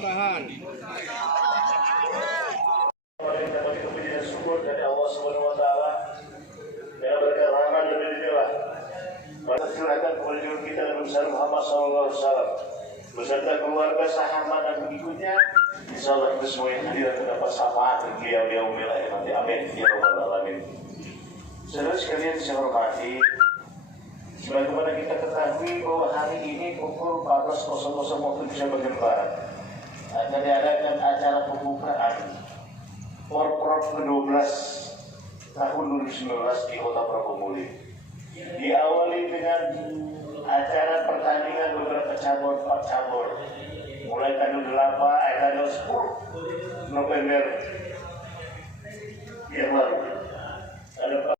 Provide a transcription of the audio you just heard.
tahan. Dapat kepujian syukur dari Allah Subhanahu wa taala yang berkat rahmat dan ridhonya. Maka silakan kepada kita dan besar Muhammad sallallahu alaihi wasallam beserta keluarga, sahabat dan pengikutnya. Insyaallah kita semua yang hadir mendapat syafaat dari beliau nanti. Amin ya rabbal alamin. Saudara sekalian saya hormati, sebagaimana kita ketahui bahwa hari ini pukul 14.00 waktu Indonesia bagian barat akan diadakan acara pembukaan Porprov XII tahun 2019 di Kota Prabumulih. Diawali dengan acara pertandingan beberapa cabur, 4 cabur, mulai tanggal 10 November yang lalu. Ada